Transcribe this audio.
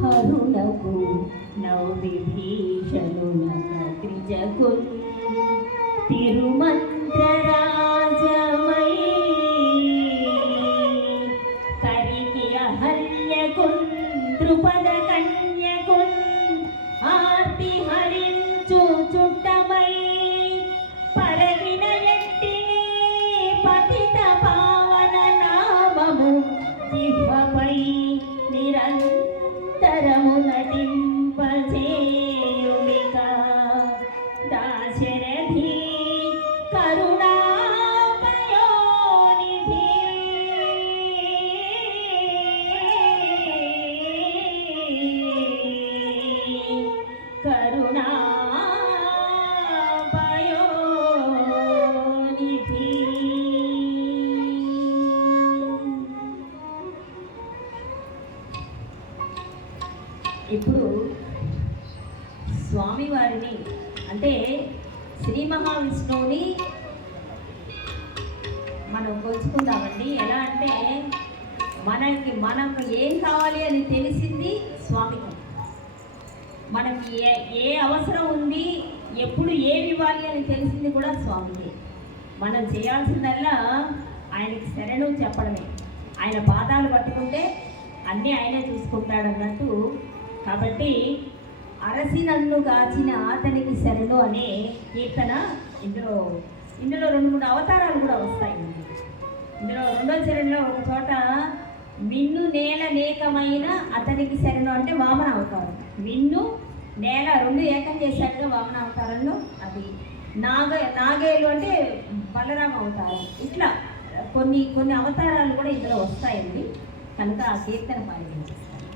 హరుణకు నౌవిభీషణునక త్రిజగున్ తిరుమంత్రరాజమై కరికి అహల్యకున్ ద్రుపద కన్యకున్ ఆర్తి హరించు చుట్టమై పరవిన ఎట్టిని పతిత పావన నామము జిహ్వపై నిరంతరము నటింపజేయుమిక దాశరథి కరుణామయోనిధి కరుణామయోనిధి. ఇప్పుడు స్వామివారిని అంటే శ్రీ మహావిష్ణువుని మనం కొలుచుకుందామండి. ఎలా అంటే మనకు ఏం కావాలి అని తెలిసింది స్వామికి. మనకి ఏ అవసరం ఉంది, ఎప్పుడు ఏమి ఇవ్వాలి అని తెలిసింది కూడా స్వామికి. మనం చేయాల్సిందల్లా ఆయనకి శరణు చెప్పడమే. ఆయన పాదాలు పట్టుకుంటే అన్నీ ఆయనే చూసుకుంటాడన్నట్టు. కాబట్టి అరసి నన్ను గాచిన అతనికి శరణు అనే కీర్తన ఇందులో 2-3 అవతారాలు కూడా వస్తాయి. ఇందులో 2వ చరణంలో ఒక చోట మిన్ను నేల నేకమైన అతనికి శరణు అంటే వామన అవతారం. మిన్ను నేల 2 ఏకం చేశాక వామన అవతారంలో, అది నాగేలు అంటే బలరామ అవతారం. ఇట్లా కొన్ని అవతారాలు కూడా ఇందులో వస్తాయండి. కనుక ఆ కీర్తన పాటించేస్తాను.